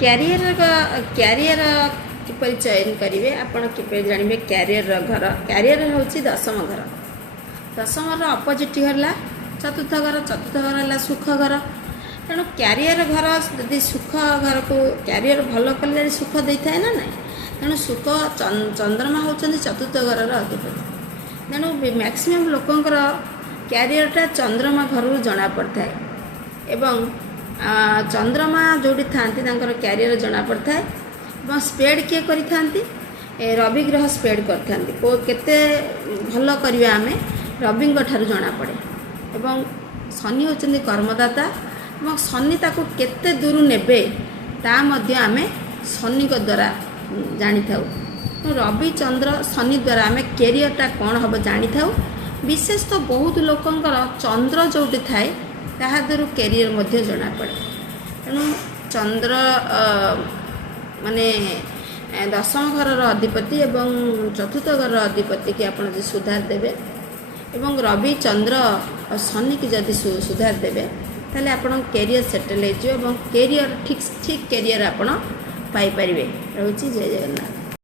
Career career କିପରି ଚୟନ କରିବେ, ଆପଣ କିପରି ଜାଣିବେ କ୍ୟାରିୟର ଘର? କ୍ୟାରିୟର ହେଉଛି ଦଶମ ଘର। ଦଶମର ଅପୋଜିଟ୍ ହେଲା ଚତୁର୍ଥ ଘର, ଚତୁର୍ଥ ଘର ହେଲା ସୁଖ ଘର। ତେଣୁ କ୍ୟାରିୟର ଘର ଯଦି ସୁଖ ଘରକୁ କ୍ୟାରିୟର ଭଲ କଲେ ଯଦି ସୁଖ ଦେଇଥାଏ ନା ନାହିଁ। ତେଣୁ ସୁଖ ଚନ୍ଦ୍ରମା ହେଉଛନ୍ତି ଚତୁର୍ଥ ଘରର ଅଧିପତି। ତେଣୁ ମ୍ୟାକ୍ସିମମ୍ ଲୋକଙ୍କର କ୍ୟାରିୟରଟା ଚନ୍ଦ୍ରମା ଘରରୁ ଜଣାପଡ଼ିଥାଏ ଏବଂ ଚନ୍ଦ୍ରମା ଯେଉଁଠି ଥାଆନ୍ତି ତାଙ୍କର କ୍ୟାରିୟର ଜଣାପଡ଼ିଥାଏ। ଏବଂ ସ୍ପେଡ୍ କିଏ କରିଥାନ୍ତି? ରବି ଗ୍ରହ ସ୍ପେଡ୍ କରିଥାନ୍ତି। କେତେ ଭଲ କରିବା ଆମେ ରବିଙ୍କ ଠାରୁ ଜଣାପଡ଼େ। ଏବଂ ଶନି ହେଉଛନ୍ତି କର୍ମଦାତା ଏବଂ ଶନି ତାକୁ କେତେ ଦୂର ନେବେ ତା ମଧ୍ୟ ଆମେ ଶନିଙ୍କ ଦ୍ୱାରା ଜାଣିଥାଉ। ରବି ଚନ୍ଦ୍ର ଶନି ଦ୍ୱାରା ଆମେ କ୍ୟାରିୟରଟା କ'ଣ ହେବ ଜାଣିଥାଉ। ବିଶେଷତଃ ବହୁତ ଲୋକଙ୍କର ଚନ୍ଦ୍ର ଯେଉଁଠି ଥାଏ ତାହା ଦ୍ୱାରା କ୍ୟାରିୟର ମଧ୍ୟ ଜଣାପଡ଼େ। ତେଣୁ ଚନ୍ଦ୍ର ମାନେ ଦଶମ ଘରର ଅଧିପତି ଏବଂ ଚତୁର୍ଥ ଘରର ଅଧିପତିକି ଆପଣ ଯଦି ସୁଧାର ଦେବେ ଏବଂ ରବି ଚନ୍ଦ୍ର ଶନିକି ଯଦି ସୁଧାର ଦେବେ ତାହେଲେ ଆପଣଙ୍କ କ୍ୟାରିୟର ସେଟେଲ୍ ହେଇଯିବ ଏବଂ କ୍ୟାରିୟର ଠିକ୍ କ୍ୟାରିୟର ଆପଣ ପାଇପାରିବେ। ରହୁଛି, ଜୟ ଜଗନ୍ନାଥ।